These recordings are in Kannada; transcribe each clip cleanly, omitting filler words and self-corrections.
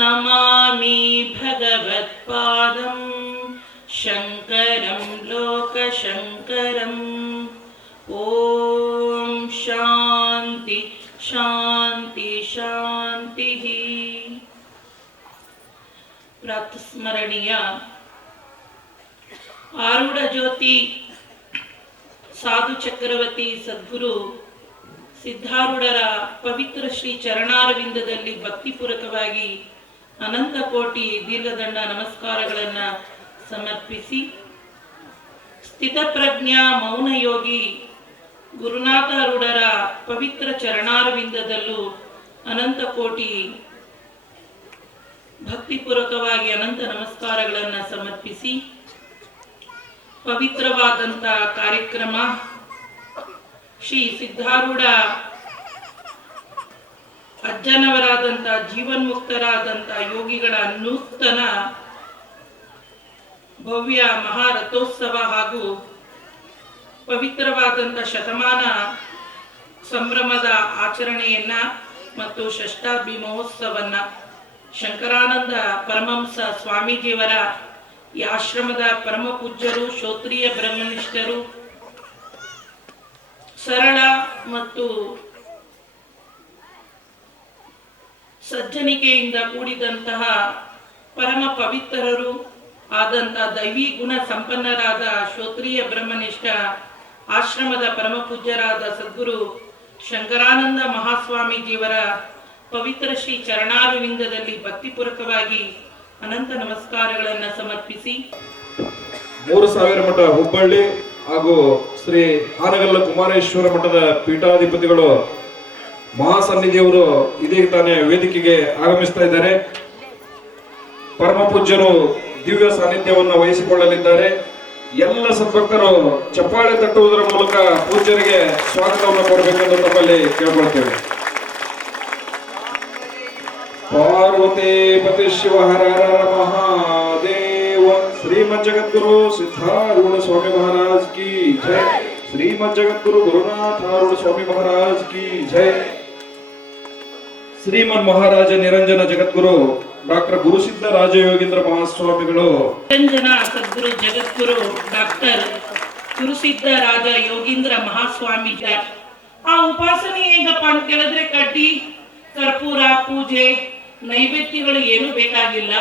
ನಮಾಮಿ ಭಗವತ್ಪಾದಂ ಶಂಕರಂ ಲೋಕಶಂಕರಂ. ಓಂ ಶಾಂತಿ ಶಾಂತಿ ಶಾಂತಿ. ಪ್ರಾತಸ್ಮರಣೀಯ ಆರೂಢ ಜ್ಯೋತಿ ಸಾಧು ಚಕ್ರವರ್ತಿ ಸದ್ಗುರು ಸಿದ್ಧಾರೂಢರ ಪವಿತ್ರ ಶ್ರೀ ಚರಣಾರವಿಂದದಲ್ಲಿ ಭಕ್ತಿಪೂರ್ವಕವಾಗಿ ಅನಂತ ಕೋಟಿ ದೀರ್ಘದಂಡ ನಮಸ್ಕಾರಗಳನ್ನು ಸಮರ್ಪಿಸಿ, ಸ್ಥಿತಪ್ರಜ್ಞ ಮೌನ ಯೋಗಿ ಗುರುನಾಥರೂಢರ ಪವಿತ್ರ ಚರಣಾರವಿಂದದಲ್ಲೂ ಅನಂತ ಕೋಟಿ ಭಕ್ತಿಪೂರ್ವಕವಾಗಿ ಅನಂತ ನಮಸ್ಕಾರಗಳನ್ನು ಸಮರ್ಪಿಸಿ, ಪವಿತ್ರವಾದಂಥ ಕಾರ್ಯಕ್ರಮ ಶ್ರೀ ಸಿದ್ಧಾರೂಢ ಅಜ್ಜನವರಾದಂಥ ಜೀವನ್ಮುಕ್ತರಾದಂಥ ಯೋಗಿಗಳ ನೂತನ ಭವ್ಯ ಮಹಾರಥೋತ್ಸವ ಹಾಗೂ ಪವಿತ್ರವಾದಂಥ ಶತಮಾನ ಸಂಭ್ರಮದ ಆಚರಣೆಯನ್ನ ಮತ್ತು ಷಷ್ಠಾಬ್ದಿ ಮಹೋತ್ಸವನ್ನ ಶಂಕರಾನಂದ ಪರಮಹಂಸ ಸ್ವಾಮೀಜಿಯವರ ಈ ಆಶ್ರಮದ ಪರಮ ಪೂಜ್ಯರು, ಶ್ರೋತ್ರಿಯ ಬ್ರಹ್ಮನಿಷ್ಠರು, ಸರಳ ಮತ್ತು ಸಜ್ಜನಿಕೆಯಿಂದ ಕೂಡಿದಂತಹ ಪರಮ ಪವಿತ್ರರು ಆದಂಥ ದೈವಿ ಗುಣ ಸಂಪನ್ನರಾದ ಶ್ರೋತ್ರಿಯ ಬ್ರಹ್ಮನಿಷ್ಠ ಆಶ್ರಮದ ಪರಮ ಪೂಜ್ಯರಾದ ಸದ್ಗುರು ಶಂಕರಾನಂದ ಮಹಾಸ್ವಾಮೀಜಿಯವರ ಪವಿತ್ರ ಶ್ರೀ ಚರಣಾರವಿಂದದಲ್ಲಿ ಭಕ್ತಿಪೂರ್ವಕವಾಗಿ ಅನಂತ ನಮಸ್ಕಾರಗಳನ್ನು ಸಮರ್ಪಿಸಿ, 3000 ಮಠ ಹುಬ್ಬಳ್ಳಿ ಹಾಗೂ ಶ್ರೀ ಹಾನಗಲ್ಲ ಕುಮಾರೇಶ್ವರ ಮಠದ ಪೀಠಾಧಿಪತಿಗಳು ಮಹಾಸನ್ನಿಧಿಯವರು ಇದೀಗ ತಾನೇ ವೇದಿಕೆಗೆ ಆಗಮಿಸ್ತಾ ಇದ್ದಾರೆ. ಪರಮ ಪೂಜ್ಯರು ದಿವ್ಯ ಸಾನ್ನಿಧ್ಯವನ್ನು ವಹಿಸಿಕೊಳ್ಳಲಿದ್ದಾರೆ. ಎಲ್ಲ ಸದ್ಭಕ್ತರು ಚಪ್ಪಾಳೆ ತಟ್ಟುವುದರ ಮೂಲಕ ಪೂಜ್ಯರಿಗೆ ಸ್ವಾಗತವನ್ನು ಕೊಡಬೇಕೆಂದು ತಮ್ಮಲ್ಲಿ ಕೇಳ್ಕೊಳ್ತೇವೆ. ಪಾರ್ವತಿ ಪತಿ ಶಿವ ಹರ ಹರ ಮಹಾದೇವ. ಶ್ರೀಮದ್ ಜಗದ್ಗುರು ಸಿದ್ಧಾರೂಢ ಸ್ವಾಮಿ ಮಹಾರಾಜ್ ಕಿ ಜೈ. ಶ್ರೀಮದ್ ಜಗದ್ಗುರು ಗುರುನಾಥಾರೂಢ ಸ್ವಾಮಿ ಮಹಾರಾಜ್ ಕಿ ಜೈ. ಶ್ರೀಮನ್ ಮಹಾರಾಜ ನಿರಂಜನ ಜಗದ್ಗುರು ಡಾಕ್ಟರ್ ಗುರುಸಿದ್ಧ ರಾಜಯೋಗೀಂದ್ರ ಮಹಾಸ್ವಾಮಿಗಳು, ನಿರಂಜನ ಸದ್ಗುರು ಜಗದ್ಗುರು ಡಾಕ್ಟರ್ ಗುರುಸಿದ್ಧ ರಾಜ ಯೋಗೀಂದ್ರ ಮಹಾಸ್ವಾಮೀಜಿ. ಆ ಉಪಾಸನೆ ಹೇಗಪ್ಪ ಅಂತ ಕೇಳಿದ್ರೆ ಕಡ್ಡಿ, ಕರ್ಪೂರ, ಪೂಜೆ, ನೈವೇದ್ಯಗಳು ಏನು ಬೇಕಾಗಿಲ್ಲ.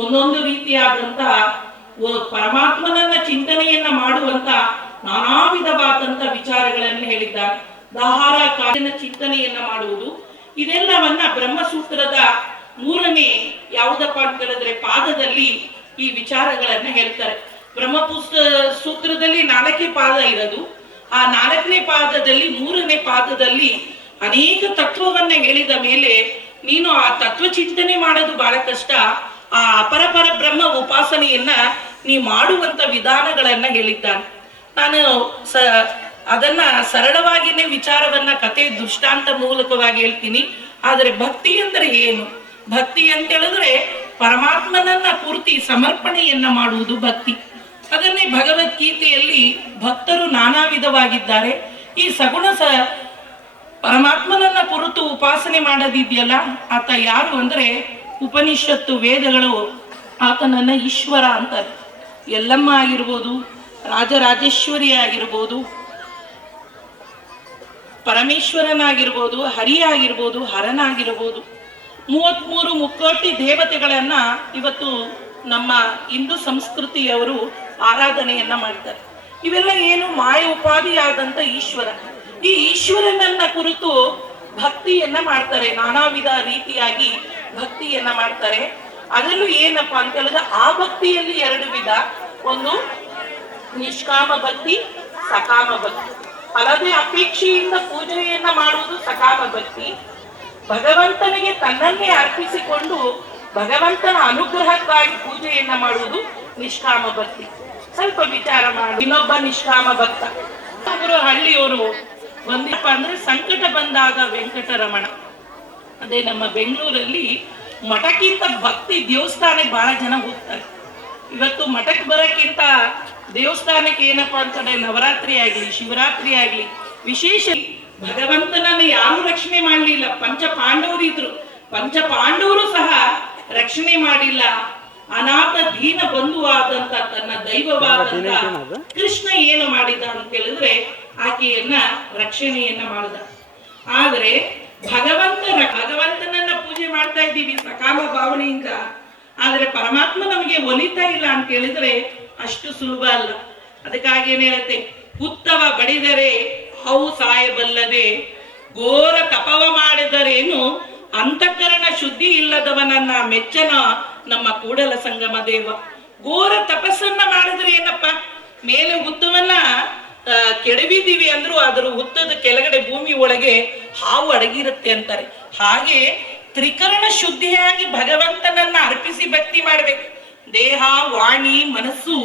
ಒಂದೊಂದು ರೀತಿಯಾದಂತ ಪರಮಾತ್ಮನನ್ನ ಚಿಂತನೆಯನ್ನ ಮಾಡುವಂತ ನಾನಾ ವಿಧವಾದಂತ ವಿಚಾರಗಳನ್ನು ಹೇಳಿದ್ದಾರೆ. ದಾಹಾರ ಕಾಲಿನ ಚಿಂತನೆಯನ್ನ ಮಾಡುವುದು, ಇದೆಲ್ಲವನ್ನ ಬ್ರಹ್ಮಸೂತ್ರದ 3ನೇ ಯಾವುದಪ್ಪ ಅಂತ ಹೇಳಿದ್ರೆ ಪಾದದಲ್ಲಿ ಈ ವಿಚಾರಗಳನ್ನ ಹೇಳ್ತಾರೆ. ಸೂತ್ರದಲ್ಲಿ 4 ಪಾದ ಇರೋದು. ಆ 4ನೇ ಪಾದದಲ್ಲಿ 3ನೇ ಪಾದದಲ್ಲಿ ಅನೇಕ ತತ್ವವನ್ನ ಹೇಳಿದ ಮೇಲೆ ನೀನು ಆ ತತ್ವ ಚಿಂತನೆ ಮಾಡೋದು ಬಹಳ ಕಷ್ಟ. ಆ ಅಪರಪರ ಬ್ರಹ್ಮ ಉಪಾಸನೆಯನ್ನ ನೀ ಮಾಡುವಂತ ವಿಧಾನಗಳನ್ನ ಹೇಳಿದ್ದಾನೆ. ನಾನು ಅದನ್ನ ಸರಳವಾಗಿನೇ ವಿಚಾರವನ್ನ ಕತೆ ದೃಷ್ಟಾಂತ ಮೂಲಕವಾಗಿ ಹೇಳ್ತೀನಿ. ಆದರೆ ಭಕ್ತಿ ಅಂದ್ರೆ ಏನು? ಭಕ್ತಿ ಅಂತ ಹೇಳಿದ್ರೆ ಪರಮಾತ್ಮನನ್ನ ಪೂರ್ತಿ ಸಮರ್ಪಣೆಯನ್ನ ಮಾಡುವುದು ಭಕ್ತಿ. ಅದನ್ನೇ ಭಗವದ್ಗೀತೆಯಲ್ಲಿ ಭಕ್ತರು ನಾನಾ ವಿಧವಾಗಿದ್ದಾರೆ. ಈ ಸಗುಣ ಪರಮಾತ್ಮನನ್ನ ಕುರಿತು ಉಪಾಸನೆ ಮಾಡೋದಿದೆಯಲ್ಲ, ಆತ ಯಾರು ಅಂದ್ರೆ ಉಪನಿಷತ್ತು ವೇದಗಳು ಆತನನ್ನ ಈಶ್ವರ ಅಂತಾರೆ. ಎಲ್ಲಮ್ಮ ಆಗಿರ್ಬೋದು, ರಾಜರಾಜೇಶ್ವರಿ ಆಗಿರ್ಬೋದು, ಪರಮೇಶ್ವರನಾಗಿರ್ಬೋದು, ಹರಿ ಆಗಿರ್ಬೋದು, ಹರನಾಗಿರ್ಬೋದು, 33 ಮುಕ್ಕೋಟಿ ದೇವತೆಗಳನ್ನ ಇವತ್ತು ನಮ್ಮ ಹಿಂದೂ ಸಂಸ್ಕೃತಿಯವರು ಆರಾಧನೆಯನ್ನ ಮಾಡ್ತಾರೆ. ಇವೆಲ್ಲ ಏನು? ಮಾಯ ಉಪಾಧಿಯಾದಂತ ಈಶ್ವರ. ಈ ಈಶ್ವರನನ್ನ ಕುರಿತು ಭಕ್ತಿಯನ್ನ ಮಾಡ್ತಾರೆ, ನಾನಾ ವಿಧ ರೀತಿಯಾಗಿ ಭಕ್ತಿಯನ್ನ ಮಾಡ್ತಾರೆ. ಅದರಲ್ಲೂ ಏನಪ್ಪಾ ಅಂತ ಹೇಳಿದ್ರೆ ಆ ಭಕ್ತಿಯಲ್ಲಿ 2 ವಿಧ. ಒಂದು ನಿಷ್ಕಾಮ ಭಕ್ತಿ, ಸಕಾಮ ಭಕ್ತಿ. ಅಲ್ಲದೆ ಅಪೇಕ್ಷೆಯಿಂದ ಪೂಜೆಯನ್ನ ಮಾಡುವುದು ಸಕಾಮ ಭಕ್ತಿ. ಭಗವಂತನಿಗೆ ತನ್ನನ್ನೇ ಅರ್ಪಿಸಿಕೊಂಡು ಭಗವಂತನ ಅನುಗ್ರಹಕ್ಕಾಗಿ ಪೂಜೆಯನ್ನ ಮಾಡುವುದು ನಿಷ್ಕಾಮ ಭಕ್ತಿ. ಸ್ವಲ್ಪ ವಿಚಾರ ಮಾಡಿ. ಇನ್ನೊಬ್ಬ ನಿಷ್ಕಾಮ ಭಕ್ತ ಒಬ್ಬರು ಹಳ್ಳಿಯವರು ಒಂದಪ್ಪ ಅಂದ್ರೆ ಸಂಕಟ ಬಂದಾಗ ವೆಂಕಟರಮಣ. ಅದೇ ನಮ್ಮ ಬೆಂಗಳೂರಲ್ಲಿ ಮಠಕ್ಕಿಂತ ಭಕ್ತಿ ದೇವಸ್ಥಾನಕ್ಕೆ ಬಹಳ ಜನ ಹೋಗ್ತಾರೆ. ಇವತ್ತು ಮಠಕ್ಕೆ ಬರೋಕ್ಕಿಂತ ದೇವಸ್ಥಾನಕ್ಕೆ ಏನಪ್ಪಾ ಅಂತಂದ್ರೆ ನವರಾತ್ರಿ ಆಗ್ಲಿ, ಶಿವರಾತ್ರಿ ಆಗ್ಲಿ, ವಿಶೇಷ ಭಗವಂತನನ್ನು ಯಾರು ರಕ್ಷಣೆ ಮಾಡಲಿಲ್ಲ. ಪಂಚ ಪಾಂಡವರಿದ್ರು, ಪಂಚಪಾಂಡವರು ಸಹ ರಕ್ಷಣೆ ಮಾಡಿಲ್ಲ. ಅನಾಥ ದೀನ ಬಂಧುವಾದಂತ ತನ್ನ ದೈವವಾದಂತ ಕೃಷ್ಣ ಏನು ಮಾಡಿದ ಅಂತ ಹೇಳಿದ್ರೆ ಆಕೆಯನ್ನ ರಕ್ಷಣೆಯನ್ನ ಮಾಡಿದ. ಆದ್ರೆ ಭಗವಂತನನ್ನ ಪೂಜೆ ಮಾಡ್ತಾ ಇದ್ದೀವಿ ಸಕಾಮ ಭಾವನೆಯಿಂದ, ಆದ್ರೆ ಪರಮಾತ್ಮ ನಮಗೆ ಒಲಿತಾ ಇಲ್ಲ ಅಂತ ಹೇಳಿದ್ರೆ ಅಷ್ಟು ಸುಲಭ ಅಲ್ಲ. ಅದಕ್ಕಾಗಿ ಏನ್ ಹೇಳುತ್ತೆ, ಹುತ್ತವ ಬಡಿದರೆ ಹಾವು ಸಾಯಬಲ್ಲದೆ, ಘೋರ ತಪವ ಮಾಡಿದರೇನು ಅಂತಃಕರಣ ಶುದ್ಧಿ ಇಲ್ಲದವನನ್ನ ಮೆಚ್ಚನ ನಮ್ಮ ಕೂಡಲ ಸಂಗಮ ದೇವ. ಘೋರ ತಪಸ್ಸನ್ನ ಮಾಡಿದ್ರೆ ಏನಪ್ಪ, ಮೇಲೆ ಹುತ್ತವನ್ನ ಕೆಡವಿದೀವಿ ಅಂದ್ರೂ ಅದ್ರ ಹುತ್ತದ ಕೆಳಗಡೆ ಭೂಮಿ ಒಳಗೆ ಹಾವು ಅಡಗಿರುತ್ತೆ ಅಂತಾರೆ. ಹಾಗೆ ತ್ರಿಕರಣ ಶುದ್ಧಿಯಾಗಿ ಭಗವಂತನನ್ನ ಅರ್ಪಿಸಿ ಭಕ್ತಿ ಮಾಡ್ಬೇಕು. ದೇಹ ವಾಣಿ ಮನಸ್ಸು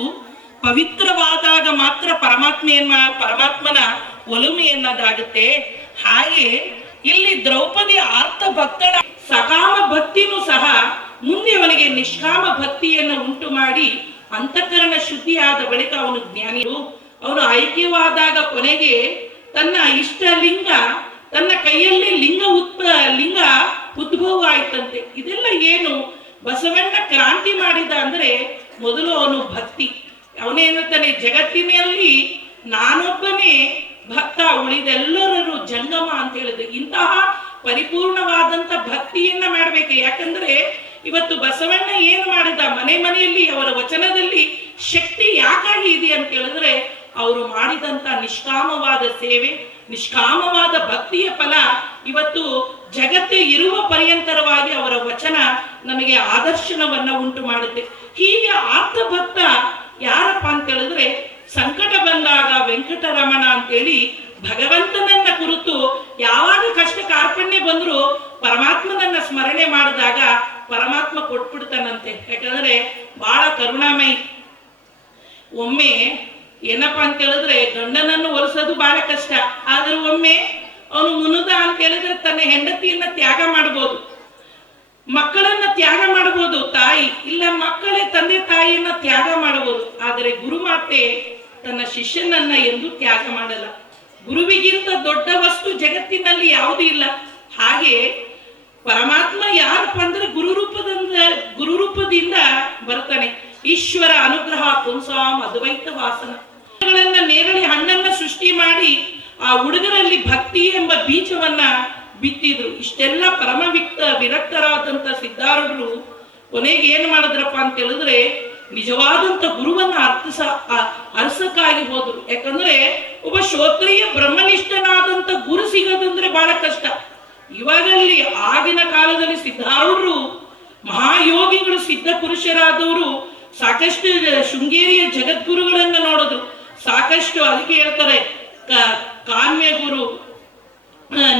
ಪವಿತ್ರವಾದಾಗ ಮಾತ್ರ ಪರಮಾತ್ಮನ ಒಲುಮೆಯನ್ನದಾಗುತ್ತೆ. ಹಾಗೆ ಇಲ್ಲಿ ದ್ರೌಪದಿ ಆರ್ತ ಭಕ್ತಳ ಸಕಾಮ ಭಕ್ತಿನೂ ಸಹ ಮುಂದೆ ಅವನಿಗೆ ನಿಷ್ಕಾಮ ಭಕ್ತಿಯನ್ನು ಉಂಟು ಮಾಡಿ ಅಂತಃಕರಣ ಶುದ್ಧಿಯಾದ ಬಳಿಕ ಅವನು ಜ್ಞಾನಿಯು. ಅವನು ಐಕ್ಯವಾದಾಗ ಕೊನೆಗೆ ತನ್ನ ಇಷ್ಟ ಲಿಂಗ ತನ್ನ ಕೈಯಲ್ಲಿ ಲಿಂಗ ಉದ್ಭವ ಆಯ್ತಂತೆ. ಇದೆಲ್ಲ ಏನು ಬಸವಣ್ಣ ಕ್ರಾಂತಿ ಮಾಡಿದ ಅಂದ್ರೆ ಮೊದಲು ಅವನು ಭಕ್ತಿ. ಅವನೇನುತ್ತಾನೆ, ಜಗತ್ತಿನಲ್ಲಿ ನಾನೊಬ್ಬನೇ ಭಕ್ತ, ಉಳಿದೆಲ್ಲರೂ ಜಂಗಮ ಅಂತ ಹೇಳಿದ್ರು. ಇಂತಹ ಪರಿಪೂರ್ಣವಾದಂತ ಭಕ್ತಿಯನ್ನ ಮಾಡ್ಬೇಕು. ಯಾಕಂದ್ರೆ ಇವತ್ತು ಬಸವಣ್ಣ ಏನು ಮಾಡಿದ, ಮನೆಯಲ್ಲಿ ಅವರ ವಚನದಲ್ಲಿ ಶಕ್ತಿ ಯಾಕಾಗಿ ಇದೆ ಅಂತ ಹೇಳಿದ್ರೆ ಅವರು ಮಾಡಿದಂತ ನಿಷ್ಕಾಮವಾದ ಸೇವೆ, ನಿಷ್ಕಾಮವಾದ ಭಕ್ತಿಯ ಫಲ ಇವತ್ತು ಜಗತ್ತೇ ಇರುವ ಪರ್ಯಂತರವಾಗಿ ಅವರ ವಚನ ನಮಗೆ ಆದರ್ಶನವನ್ನ ಉಂಟು ಮಾಡುತ್ತೆ. ಹೀಗೆ ಆಪ್ತ ಭಕ್ತ ಯಾರಪ್ಪ ಅಂತ ಹೇಳಿದ್ರೆ, ಸಂಕಟ ಬಂದಾಗ ವೆಂಕಟರಮಣ ಅಂತೇಳಿ ಭಗವಂತನನ್ನ ಕುರಿತು ಯಾವಾಗ ಕಷ್ಟ ಕಾರ್ಪಣ್ಯ ಬಂದ್ರು ಪರಮಾತ್ಮನನ್ನ ಸ್ಮರಣೆ ಮಾಡಿದಾಗ ಪರಮಾತ್ಮ ಕೊಟ್ಬಿಡ್ತಾನಂತೆ. ಯಾಕಂದ್ರೆ ಬಹಳ ಕರುಣಾಮಯಿ. ಒಮ್ಮೆ ಏನಪ್ಪಾ ಅಂತ ಹೇಳಿದ್ರೆ ಗಂಡನನ್ನು ಒಲಿಸೋದು ಬಹಳ ಕಷ್ಟ. ಆದ್ರೆ ಒಮ್ಮೆ ಅವನು ಮುನುದ ಅಂತ ಹೇಳಿದ್ರೆ ತನ್ನ ಹೆಂಡತಿಯನ್ನ ತ್ಯಾಗ ಮಾಡಬಹುದು, ಮಕ್ಕಳನ್ನ ತ್ಯಾಗ ಮಾಡಬಹುದು. ತಾಯಿ ಇಲ್ಲ ಮಕ್ಕಳೇ ತಂದೆ ತಾಯಿಯನ್ನ ತ್ಯಾಗ ಮಾಡಬಹುದು. ಆದರೆ ಗುರುಮಾತೆ ತನ್ನ ಶಿಷ್ಯನನ್ನ ಎಂದು ತ್ಯಾಗ ಮಾಡಲ್ಲ. ಗುರುವಿಗಿಂತ ದೊಡ್ಡ ವಸ್ತು ಜಗತ್ತಿನಲ್ಲಿ ಯಾವುದೂ ಇಲ್ಲ. ಹಾಗೆ ಪರಮಾತ್ಮ ಯಾರಪ್ಪ ಅಂದ್ರೆ ಗುರುರೂಪದಿಂದ ಬರ್ತಾನೆ. ಈಶ್ವರ ಅನುಗ್ರಹ ಪುಂಸಾಂ ಅದ್ವೈತ ವಾಸನ. ನೇರಳೆ ಹಣ್ಣನ್ನ ಸೃಷ್ಟಿ ಮಾಡಿ ಆ ಹುಡುಗರಲ್ಲಿ ಭಕ್ತಿ ಎಂಬ ಬೀಜವನ್ನ ಬಿತ್ತಿದ್ರು. ಇಷ್ಟೆಲ್ಲ ವಿರಕ್ತರಾದಂತ ಸಿದ್ಧಾರೂಢರು ಕೊನೆಗೆ ಏನ್ ಮಾಡಿದ್ರಪ್ಪ ಅಂತ ಹೇಳಿದ್ರೆ ನಿಜವಾದಂತ ಗುರುವನ್ನ ಅರ್ಸಕ್ಕಾಗಿ ಹೋದ್ರು. ಯಾಕಂದ್ರೆ ಒಬ್ಬ ಶ್ರೋತ್ರಿಯ ಬ್ರಹ್ಮನಿಷ್ಠನಾದಂತ ಗುರು ಸಿಗೋದಂದ್ರೆ ಬಹಳ ಕಷ್ಟ. ಇವಾಗಲ್ಲಿ ಆಗಿನ ಕಾಲದಲ್ಲಿ ಸಿದ್ಧಾರೂಢರು ಮಹಾಯೋಗಿಗಳು, ಸಿದ್ಧ ಪುರುಷರಾದವರು ಸಾಕಷ್ಟು ಶೃಂಗೇರಿಯ ಜಗದ್ಗುರುಗಳನ್ನ ನೋಡಿದ್ರು. ಸಾಕಷ್ಟು ಅದಕ್ಕೆ ಹೇಳ್ತಾರೆ ಕಾಮ್ಯ ಗುರು,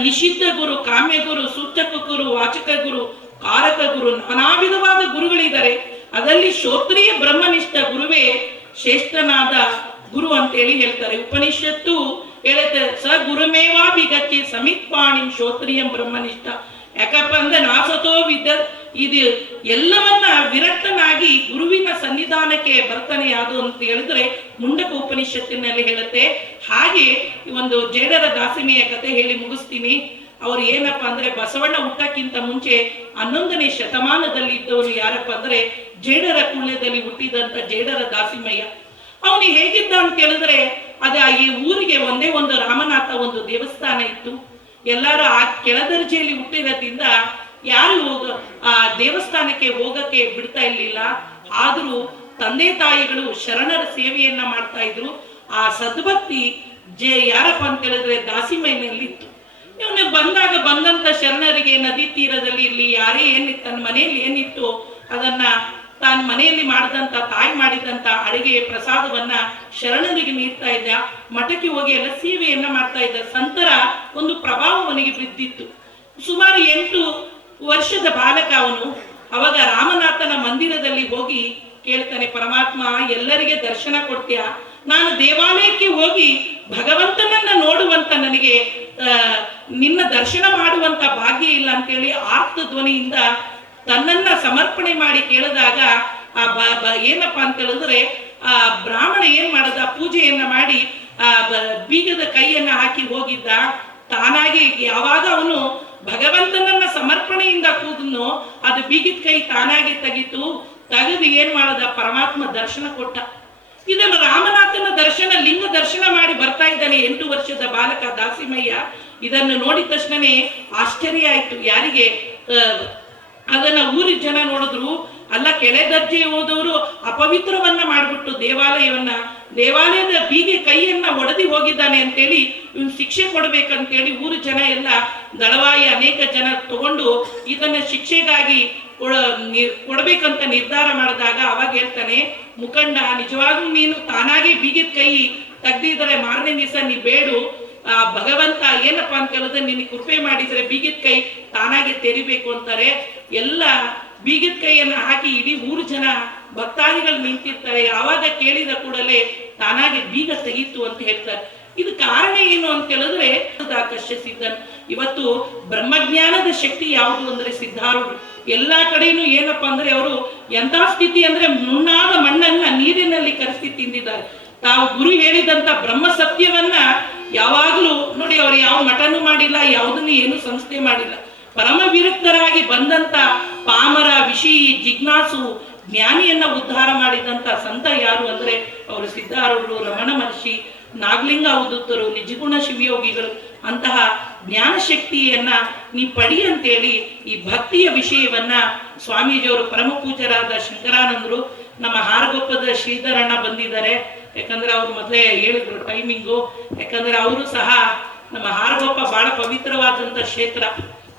ನಿಷಿದ್ಧ ಗುರು, ಕಾಮ್ಯ ಗುರು, ಸೂಚಕ ಗುರು, ವಾಚಕ ಗುರು, ಕಾರಕ ಗುರು, ನಾನಾ ವಿಧವಾದ ಗುರುಗಳಿದ್ದಾರೆ. ಅದರಲ್ಲಿ ಶ್ರೋತ್ರಿಯ ಬ್ರಹ್ಮನಿಷ್ಠ ಗುರುವೇ ಶ್ರೇಷ್ಠನಾದ ಗುರು ಅಂತೇಳಿ ಹೇಳ್ತಾರೆ. ಉಪನಿಷತ್ತು ಹೇಳುತ್ತೆ, ಸ ಗುರುಮೇವಾ ಬಿಗಚ್ಚಿ ಸಮಿತ್ಪಾಣಿ ಶ್ರೋತ್ರಿಯಂ ಬ್ರಹ್ಮನಿಷ್ಠ. ಯಾಕಪ್ಪ ಅಂದ್ರೆ ನಾಸತೋ ಇದು ಎಲ್ಲವನ್ನ ವಿರಕ್ತನಾಗಿ ಗುರುವಿನ ಸನ್ನಿಧಾನಕ್ಕೆ ಬರ್ತಾನೆ ಯಾವುದು ಅಂತ ಹೇಳಿದ್ರೆ ಮುಂಡಕ ಉಪನಿಷತ್ತಿನಲ್ಲಿ ಹೇಳುತ್ತೆ. ಹಾಗೆ ಈ ಒಂದು ಜೇಡರ ದಾಸಿಮೆಯ ಕತೆ ಹೇಳಿ ಮುಗಿಸ್ತೀನಿ. ಅವ್ರು ಏನಪ್ಪಾ ಅಂದ್ರೆ ಬಸವಣ್ಣ ಹುಟ್ಟಕ್ಕಿಂತ ಮುಂಚೆ 11ನೇ ಶತಮಾನದಲ್ಲಿ ಇದ್ದವನು ಯಾರಪ್ಪ ಅಂದ್ರೆ ಜೇಡರ ಕುಳ್ಯದಲ್ಲಿ ಹುಟ್ಟಿದಂತ ಜೇಡರ ದಾಸಿಮಯ್ಯ. ಅವನು ಹೇಗಿದ್ದ ಅಂತ ಹೇಳಿದ್ರೆ ಈ ಊರಿಗೆ ಒಂದೇ ಒಂದು ರಾಮನಾಥ ಒಂದು ದೇವಸ್ಥಾನ ಇತ್ತು. ಎಲ್ಲಾರು ಆ ಕೆಳದರ್ಜೆಯಲ್ಲಿ ಹುಟ್ಟಿರೋದ್ರಿಂದ ಯಾರು ಆ ದೇವಸ್ಥಾನಕ್ಕೆ ಹೋಗಕ್ಕೆ ಬಿಡ್ತಾ ಇರ್ಲಿಲ್ಲ. ಆದ್ರೂ ತಂದೆ ತಾಯಿಗಳು ಶರಣರ ಸೇವೆಯನ್ನ ಮಾಡ್ತಾ ಇದ್ರು. ಆ ಸದ್ಭಕ್ತಿ ಯಾರಪ್ಪ ಅಂತ ಹೇಳಿದ್ರೆ ದಾಸಿಮಯ್ಯನಲ್ಲಿ ಇತ್ತು. ಇವನಿಗೆ ಬಂದಂತ ಶರಣರಿಗೆ ನದಿ ತೀರದಲ್ಲಿ ಇರ್ಲಿ ಯಾರೇ ಏನಿತ್ತು ತನ್ನ ಮನೆಯಲ್ಲಿ ಏನಿತ್ತು ಅದನ್ನ ತಾನು ಮನೆಯಲ್ಲಿ ಮಾಡಿದಂತ ತಾಯಿ ಮಾಡಿದಂತ ಅಡಿಗೆ ಪ್ರಸಾದವನ್ನ ಶರಣರಿಗೆ ನೀಡ್ತಾ ಇದ್ದ. ಮಠಕ್ಕೆ ಹೋಗಿ ಎಲ್ಲ ಸೇವೆಯನ್ನ ಮಾಡ್ತಾ ಇದ್ದ. ಸಂತರ ಒಂದು ಪ್ರಭಾವ ಅವನಿಗೆ ಬಿದ್ದಿತ್ತು. ಸುಮಾರು 8 ವರ್ಷದ ಬಾಲಕ ಅವನು. ಅವಾಗ ರಾಮನಾಥನ ಮಂದಿರದಲ್ಲಿ ಹೋಗಿ ಕೇಳ್ತಾನೆ, ಪರಮಾತ್ಮ ಎಲ್ಲರಿಗೆ ದರ್ಶನ ಕೊಡ್ತೀಯ, ನಾನು ದೇವಾಲಯಕ್ಕೆ ಹೋಗಿ ಭಗವಂತನನ್ನ ನೋಡುವಂತ ನನಗೆ ನಿನ್ನ ದರ್ಶನ ಮಾಡುವಂತ ಭಾಗ್ಯ ಇಲ್ಲ ಅಂತೇಳಿ ಆರ್ತ ಧ್ವನಿಯಿಂದ ತನ್ನನ್ನ ಸಮರ್ಪಣೆ ಮಾಡಿ ಕೇಳಿದಾಗ ಏನಪ್ಪಾ ಅಂತ ಹೇಳಿದ್ರೆ ಆ ಬ್ರಾಹ್ಮಣ ಏನ್ ಮಾಡದ, ಪೂಜೆಯನ್ನ ಮಾಡಿ ಬೀಗದ ಕೈಯನ್ನ ಹಾಕಿ ಹೋಗಿದ್ದ. ತಾನಾಗಿ ಯಾವಾಗ ಅವನು ಭಗವಂತನನ್ನ ಸಮರ್ಪಣೆಯಿಂದ ಕೂದನು ಅದು ಬೀಗಿದ ಕೈ ತಾನಾಗಿ ತೆಗೆದು ಏನ್ ಮಾಡದ ಪರಮಾತ್ಮ ದರ್ಶನ ಕೊಟ್ಟ. ಇದನ್ನು ರಾಮನಾಥನ ದರ್ಶನ, ಲಿಂಗ ದರ್ಶನ ಮಾಡಿ ಬರ್ತಾ ಇದ್ದಾನೆ 8 ವರ್ಷದ ಬಾಲಕ ದಾಸಿಮಯ್ಯ. ಇದನ್ನು ನೋಡಿದ ತಕ್ಷಣನೇ ಆಶ್ಚರ್ಯ ಆಯ್ತು. ಯಾರಿಗೆ? ಅದನ್ನ ಊರಿನ ಜನ ನೋಡಿದ್ರು. ಅಲ್ಲ, ಕೆಳ ದರ್ಜೆ ಹೋದವರು ಅಪವಿತ್ರವನ್ನ ಮಾಡಿಬಿಟ್ಟು ದೇವಾಲಯದ ಬೀಗೆ ಕೈಯನ್ನ ಒಡೆದಿ ಹೋಗಿದ್ದಾನೆ ಅಂತೇಳಿ ಇವನ್ ಶಿಕ್ಷೆ ಕೊಡ್ಬೇಕಂತೇಳಿ ಊರು ಜನ ಎಲ್ಲ ದಳವಾಯಿ ಅನೇಕ ಜನ ತಗೊಂಡು ಇದನ್ನ ಶಿಕ್ಷೆಗಾಗಿ ಕೊಡ್ಬೇಕಂತ ನಿರ್ಧಾರ ಮಾಡಿದಾಗ ಅವಾಗ ಹೇಳ್ತಾನೆ ಮುಖಂಡ, ನಿಜವಾಗ್ಲೂ ನೀನು ತಾನಾಗಿ ಬೀಗಿದ ಕೈ ತೆಗ್ದಿದ್ರೆ ಮಾರನೇ ದಿವಸ ನೀ ಬೇಡು, ಆ ಭಗವಂತ ಏನಪ್ಪಾ ಅಂತ ಹೇಳಿದ್ರೆ ನಿನಗೆ ಕೃಪೆ ಮಾಡಿದ್ರೆ ಬೀಗಿದ ಕೈ ತಾನಾಗಿ ತೆರಿಬೇಕು ಅಂತಾರೆ. ಎಲ್ಲ ಬೀಗಿದ ಕೈಯನ್ನ ಹಾಕಿ ಇಡೀ ಊರು ಜನ ಭಕ್ತಾದಿಗಳು ನಿಂತಿರ್ತಾರೆ. ಆವಾಗ ಕೇಳಿದ ಕೂಡಲೇ ತಾನಾಗಿ ಬೀಗ ತೆಗೀತು ಅಂತ ಹೇಳ್ತಾರೆ. ಇದು ಕಾರಣ ಏನು ಅಂತ ಹೇಳಿದ್ರೆ ಕಶ್ಯ ಸಿದ್ಧನ್. ಇವತ್ತು ಬ್ರಹ್ಮಜ್ಞಾನದ ಶಕ್ತಿ ಯಾವುದು ಅಂದ್ರೆ ಸಿದ್ಧಾರೂಢರು. ಎಲ್ಲಾ ಕಡೆನೂ ಏನಪ್ಪಾ ಅಂದ್ರೆ ಅವರು ಎಂಥ ಸ್ಥಿತಿ ಅಂದ್ರೆ ನುಣ್ಣಾದ ಮಣ್ಣನ್ನ ನೀರಿನಲ್ಲಿ ಕರೆಸಿ ತಿಂದಿದ್ದಾರೆ. ತಾವು ಗುರು ಹೇಳಿದಂತ ಬ್ರಹ್ಮ ಸತ್ಯವನ್ನ ಯಾವಾಗ್ಲೂ ನೋಡಿ, ಅವ್ರು ಯಾವ ಮಠನೂ ಮಾಡಿಲ್ಲ, ಯಾವುದನ್ನು ಏನು ಸಂಸ್ಥೆ ಮಾಡಿಲ್ಲ. ಪರಮ ವಿರಕ್ತರಾಗಿ ಬಂದಂತ ಪಾಮರ, ವಿಷಿ, ಜಿಜ್ಞಾಸು, ಜ್ಞಾನಿಯನ್ನ ಉದ್ಧಾರ ಮಾಡಿದಂತ ಸಂತ ಯಾರು ಅಂದ್ರೆ ಅವರು ಸಿದ್ಧಾರೂಢರು, ರಮಣ ಮಹರ್ಷಿ, ನಾಗಲಿಂಗ ಅವಧೂತರು, ನಿಜಗುಣ ಶಿವಯೋಗಿಗಳು. ಅಂತಹ ಜ್ಞಾನ ಶಕ್ತಿಯನ್ನ ನೀ ಪಡಿ ಅಂತೇಳಿ ಈ ಭಕ್ತಿಯ ವಿಷಯವನ್ನ ಸ್ವಾಮೀಜಿಯವರು ಪರಮ ಪೂಜ್ಯರಾದ ಶಂಕರಾನಂದರು, ನಮ್ಮ ಹಾರಗೊಪ್ಪದ ಶ್ರೀಧರಣ್ಣ ಬಂದಿದ್ದಾರೆ. ಯಾಕಂದ್ರೆ ಅವ್ರು ಮೊದಲೇ ಹೇಳಿದ್ರು ಟೈಮಿಂಗು. ಯಾಕಂದ್ರೆ ಅವರು ಸಹ ನಮ್ಮ ಹಾರಗೊಪ್ಪ ಬಹಳ ಪವಿತ್ರವಾದಂತ ಕ್ಷೇತ್ರ.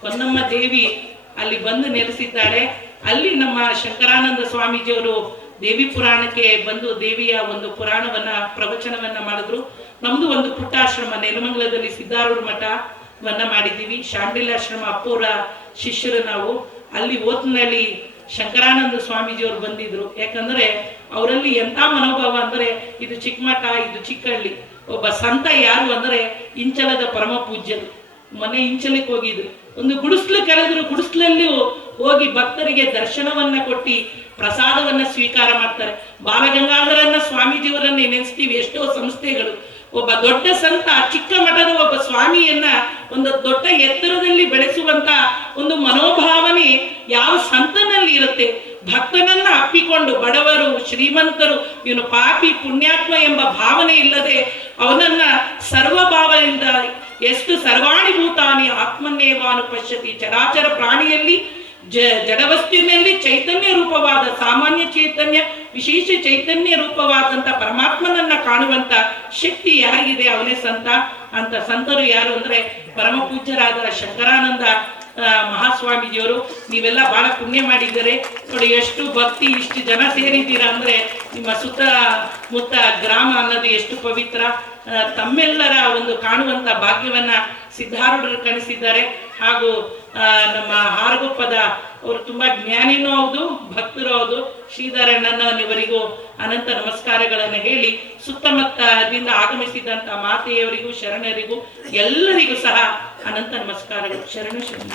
ಹೊನ್ನಮ್ಮ ದೇವಿ ಅಲ್ಲಿ ಬಂದು ನೆಲೆಸಿದ್ದಾಳೆ. ಅಲ್ಲಿ ನಮ್ಮ ಶಂಕರಾನಂದ ಸ್ವಾಮೀಜಿಯವರು ದೇವಿ ಪುರಾಣಕ್ಕೆ ಬಂದು ದೇವಿಯ ಒಂದು ಪುರಾಣವನ್ನ ಪ್ರವಚನವನ್ನ ಮಾಡಿದ್ರು. ನಮ್ದು ಒಂದು ಪುಟ್ಟಾಶ್ರಮ ನೆಲಮಂಗಲದಲ್ಲಿ ಸಿದ್ಧಾರೂಢ ಮಠವನ್ನ ಮಾಡಿದ್ದೀವಿ. ಶಾಂಡಿಲಾಶ್ರಮ ಅಪ್ಪೋರ ಶಿಷ್ಯರು ನಾವು. ಅಲ್ಲಿ ಓತ್ನಲ್ಲಿ ಶಂಕರಾನಂದ ಸ್ವಾಮೀಜಿಯವರು ಬಂದಿದ್ರು. ಯಾಕಂದ್ರೆ ಅವರಲ್ಲಿ ಎಂತ ಮನೋಭಾವ ಅಂದ್ರೆ ಇದು ಚಿಕ್ಕ ಮಠ, ಇದು ಚಿಕ್ಕಹಳ್ಳಿ. ಒಬ್ಬ ಸಂತ ಯಾರು ಅಂದ್ರೆ ಇಂಚಲದ ಪರಮ ಪೂಜ್ಯರು. ಮೊನ್ನೆ ಇಂಚಲಕ್ಕೆ ಹೋಗಿದ್ರು. ಒಂದು ಗುಡಿಸ್ಲು ಕರೆದ್ರು. ಗುಡಿಸ್ಲಲ್ಲಿ ಹೋಗಿ ಭಕ್ತರಿಗೆ ದರ್ಶನವನ್ನ ಕೊಟ್ಟು ಪ್ರಸಾದವನ್ನ ಸ್ವೀಕಾರ ಮಾಡ್ತಾರೆ. ಬಾಲಗಂಗಾಧರನ್ನ ಸ್ವಾಮೀಜಿಯವರನ್ನ ನೆನೆಸ್ತೀವಿ ಎಷ್ಟೋ ಸಂಸ್ಥೆಗಳು. ಒಬ್ಬ ದೊಡ್ಡ ಸಂತ ಚಿಕ್ಕ ಮಠದ ಒಬ್ಬ ಸ್ವಾಮಿಯನ್ನ ಒಂದು ದೊಡ್ಡ ಎತ್ತರದಲ್ಲಿ ಬೆಳೆಸುವಂತ ಒಂದು ಮನೋಭಾವನೆ ಯಾವ ಸಂತನಲ್ಲಿ ಇರುತ್ತೆ. ಭಕ್ತನನ್ನ ಅಪ್ಪಿಕೊಂಡು ಬಡವರು, ಶ್ರೀಮಂತರು, ಇವನು ಪಾಪಿ ಪುಣ್ಯಾತ್ಮ ಎಂಬ ಭಾವನೆ ಇಲ್ಲದೆ ಅವನನ್ನ ಸರ್ವಭಾವದಿಂದ ಎಷ್ಟು ಸರ್ವಾಣಿಭೂತಾನಿ ಆತ್ಮನ್ನೇವಾನು ಪಶ್ಯತಿ, ಚರಾಚರ ಪ್ರಾಣಿಯಲ್ಲಿ ಜಡವಸ್ತುವಿನಲ್ಲಿ ಚೈತನ್ಯ ರೂಪವಾದ ಸಾಮಾನ್ಯ ಚೈತನ್ಯ, ವಿಶೇಷ ಚೈತನ್ಯ ರೂಪವಾದಂತ ಪರಮಾತ್ಮನನ್ನ ಕಾಣುವಂತ ಶಕ್ತಿ ಯಾರಿಗಿದೆ ಅವನೇ ಸಂತ. ಅಂತ ಸಂತರು ಯಾರು ಅಂದ್ರೆ ಪರಮ ಪೂಜ್ಯರಾದ ಶಂಕರಾನಂದ ಮಹಾಸ್ವಾಮೀಜಿಯವರು. ನೀವೆಲ್ಲ ಬಹಳ ಪುಣ್ಯ ಮಾಡಿದ್ದಾರೆ ನೋಡಿ. ಎಷ್ಟು ಭಕ್ತಿ, ಇಷ್ಟು ಜನ ಸೇರಿದ್ದೀರಾ ಅಂದ್ರೆ ನಿಮ್ಮ ಸುತ್ತಮುತ್ತ ಗ್ರಾಮ ಅನ್ನೋದು ಎಷ್ಟು ಪವಿತ್ರ. ತಮ್ಮೆಲ್ಲರ ಒಂದು ಕಾಣುವಂತ ಭಾಗ್ಯವನ್ನ ಸಿದ್ಧಾರೂಢರು ಕಣಿಸಿದ್ದಾರೆ. ಹಾಗೂ ನಮ್ಮ ಹಾರಗೊಪ್ಪದ ಅವರು ತುಂಬಾ ಜ್ಞಾನಿನೂ ಹೌದು, ಭಕ್ತರು ಹೌದು. ಶ್ರೀಧರಣ್ಣನವರಿಗೂ ಅನಂತ ನಮಸ್ಕಾರಗಳನ್ನು ಹೇಳಿ ಸುತ್ತಮುತ್ತದಿಂದ ಆಗಮಿಸಿದಂತ ಮಾತೆಯವರಿಗೂ ಶರಣರಿಗೂ ಎಲ್ಲರಿಗೂ ಸಹ ಅನಂತ ನಮಸ್ಕಾರಗಳು. ಶರಣು ಶರಣ.